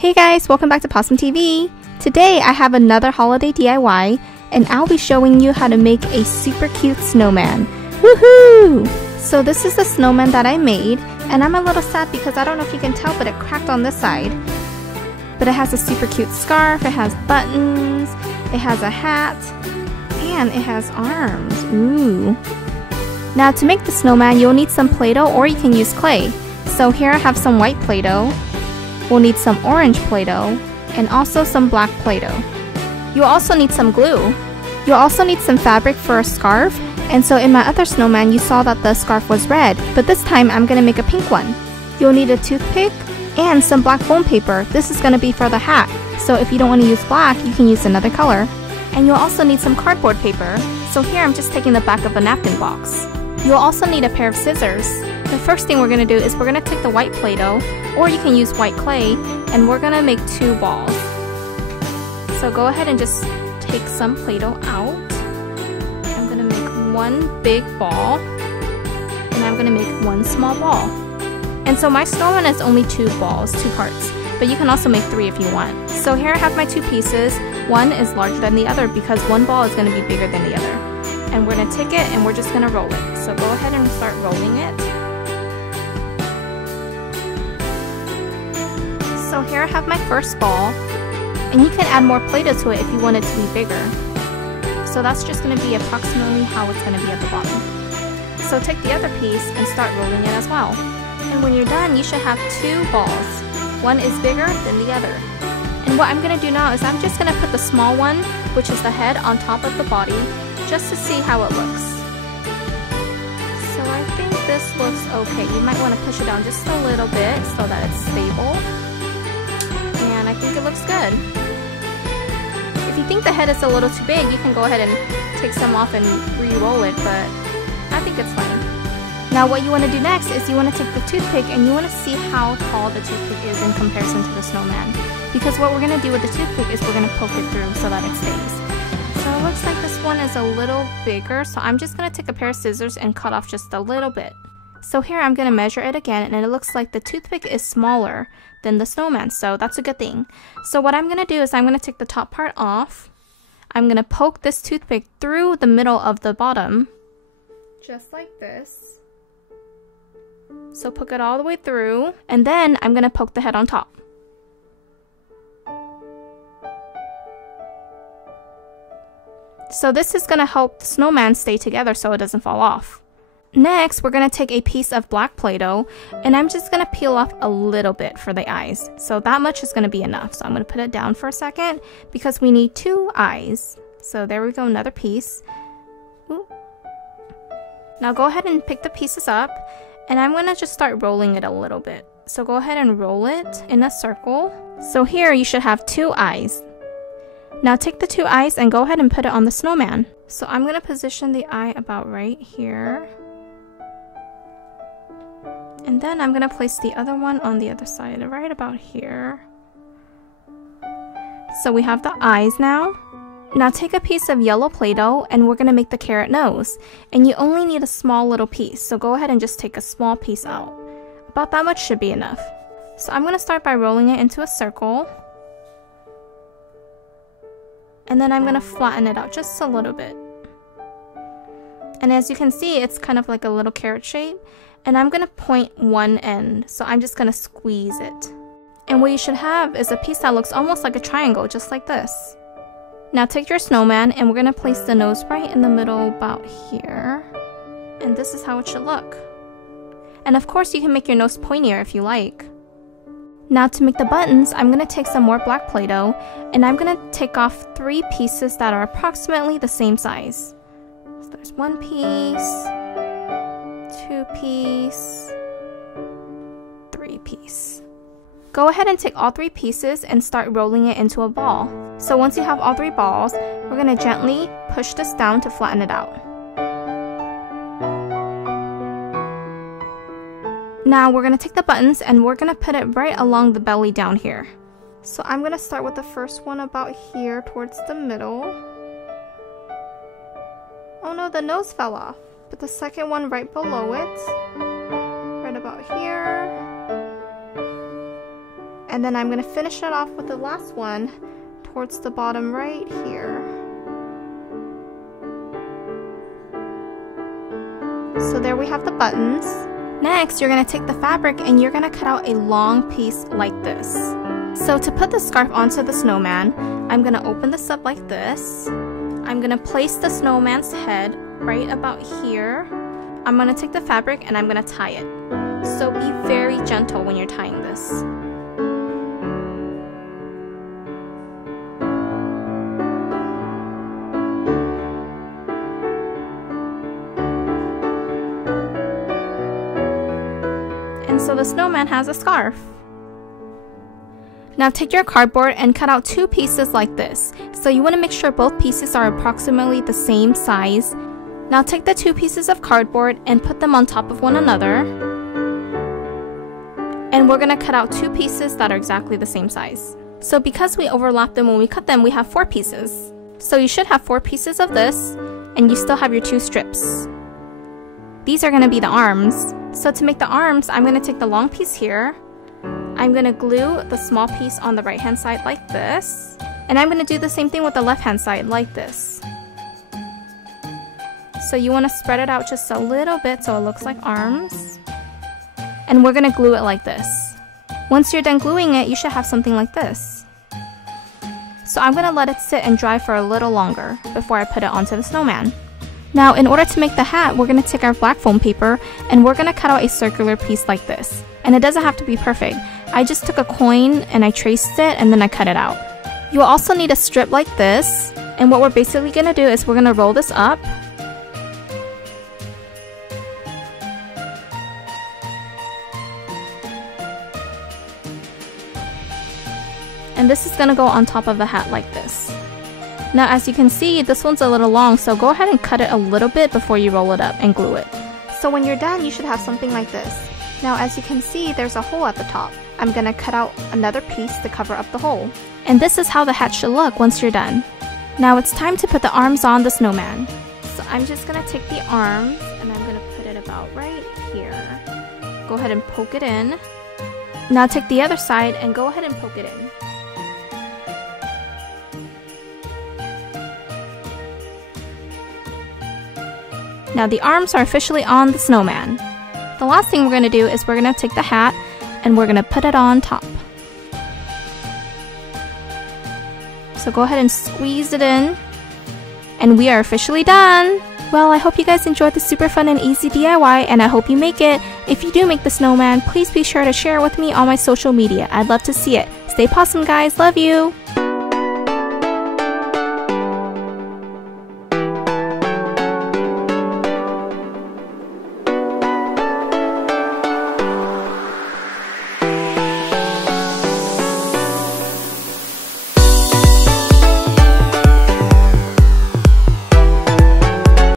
Hey guys, welcome back to Pawesome TV. Today I have another holiday DIY and I'll be showing you how to make a super cute snowman. Woohoo! So this is the snowman that I made and I'm a little sad because I don't know if you can tell but it cracked on this side. But it has a super cute scarf, it has buttons, it has a hat, and it has arms. Ooh. Now to make the snowman you'll need some Play-Doh or you can use clay. So here I have some white Play-Doh. We'll need some orange Play-Doh and also some black Play-Doh. You'll also need some glue. You'll also need some fabric for a scarf, and so in my other snowman you saw that the scarf was red, but this time I'm going to make a pink one. You'll need a toothpick and some black foam paper. This is going to be for the hat, so if you don't want to use black you can use another color. And you'll also need some cardboard paper, so here I'm just taking the back of a napkin box. You'll also need a pair of scissors. The first thing we're going to do is we're going to take the white Play-Doh, or you can use white clay, and we're going to make two balls. So go ahead and just take some Play-Doh out. I'm going to make one big ball, and I'm going to make one small ball. And so my snowman is only two balls, two parts, but you can also make three if you want. So here I have my two pieces. One is larger than the other because one ball is going to be bigger than the other. And we're going to take it and we're just going to roll it. So go ahead and start rolling it. So here I have my first ball, and you can add more Play-Doh to it if you want it to be bigger. So that's just going to be approximately how it's going to be at the bottom. So take the other piece and start rolling it as well. And when you're done, you should have two balls. One is bigger than the other. And what I'm going to do now is I'm just going to put the small one, which is the head, on top of the body, just to see how it looks. So I think this looks okay. You might want to push it down just a little bit so that it's stable. And I think it looks good. If you think the head is a little too big, you can go ahead and take some off and re-roll it, but I think it's fine. Now what you want to do next is you want to take the toothpick and you want to see how tall the toothpick is in comparison to the snowman. Because what we're going to do with the toothpick is we're going to poke it through so that it stays. So it looks like this one is a little bigger, so I'm just going to take a pair of scissors and cut off just a little bit. So here I'm going to measure it again, and it looks like the toothpick is smaller than the snowman, so that's a good thing. So what I'm going to do is I'm going to take the top part off. I'm going to poke this toothpick through the middle of the bottom, just like this. So poke it all the way through, and then I'm going to poke the head on top. So this is going to help the snowman stay together so it doesn't fall off. Next, we're going to take a piece of black Play-Doh, and I'm just going to peel off a little bit for the eyes. So that much is going to be enough. So I'm going to put it down for a second because we need two eyes. So there we go, another piece. Ooh. Now go ahead and pick the pieces up, and I'm going to just start rolling it a little bit. So go ahead and roll it in a circle. So here you should have two eyes. Now take the two eyes and go ahead and put it on the snowman. So I'm going to position the eye about right here. And then I'm going to place the other one on the other side, right about here. So we have the eyes now. Now take a piece of yellow Play-Doh and we're going to make the carrot nose. And you only need a small little piece, so go ahead and just take a small piece out. About that much should be enough. So I'm going to start by rolling it into a circle. And then I'm going to flatten it out just a little bit. And as you can see, it's kind of like a little carrot shape. And I'm going to point one end, so I'm just going to squeeze it. And what you should have is a piece that looks almost like a triangle, just like this. Now take your snowman and we're going to place the nose right in the middle about here. And this is how it should look. And of course you can make your nose pointier if you like. Now to make the buttons, I'm going to take some more black Play-Doh and I'm going to take off three pieces that are approximately the same size. So there's one piece, two piece, three piece. Go ahead and take all three pieces and start rolling it into a ball. So once you have all three balls, we're going to gently push this down to flatten it out. Now we're going to take the buttons and we're going to put it right along the belly down here. So I'm going to start with the first one about here towards the middle. Oh no, the nose fell off. Put the second one right below it, right about here. And then I'm going to finish it off with the last one towards the bottom right here. So there we have the buttons. Next, you're going to take the fabric and you're going to cut out a long piece like this. So to put the scarf onto the snowman, I'm going to open this up like this. I'm going to place the snowman's head right about here. I'm going to take the fabric and I'm going to tie it. So be very gentle when you're tying this. And so the snowman has a scarf. Now take your cardboard and cut out 2 pieces like this. So you want to make sure both pieces are approximately the same size. Now take the 2 pieces of cardboard and put them on top of one another. And we're going to cut out 2 pieces that are exactly the same size. So because we overlap them when we cut them, we have 4 pieces. So you should have 4 pieces of this, and you still have your 2 strips. These are going to be the arms. So to make the arms, I'm going to take the long piece here. I'm going to glue the small piece on the right hand side like this. And I'm going to do the same thing with the left hand side like this. So you want to spread it out just a little bit so it looks like arms. And we're going to glue it like this. Once you're done gluing it, you should have something like this. So I'm going to let it sit and dry for a little longer before I put it onto the snowman. Now, in order to make the hat, we're going to take our black foam paper and we're going to cut out a circular piece like this. And it doesn't have to be perfect. I just took a coin and I traced it and then I cut it out. You'll also need a strip like this. And what we're basically going to do is we're going to roll this up. And this is going to go on top of the hat like this. Now as you can see, this one's a little long, so go ahead and cut it a little bit before you roll it up and glue it. So when you're done, you should have something like this. Now as you can see, there's a hole at the top. I'm going to cut out another piece to cover up the hole. And this is how the hat should look once you're done. Now it's time to put the arms on the snowman. So I'm just going to take the arms and I'm going to put it about right here. Go ahead and poke it in. Now take the other side and go ahead and poke it in. Now the arms are officially on the snowman. The last thing we're going to do is we're going to take the hat and we're going to put it on top. So go ahead and squeeze it in. And we are officially done! Well, I hope you guys enjoyed the super fun and easy DIY, and I hope you make it. If you do make the snowman, please be sure to share it with me on my social media. I'd love to see it. Stay pawesome, guys. Love you!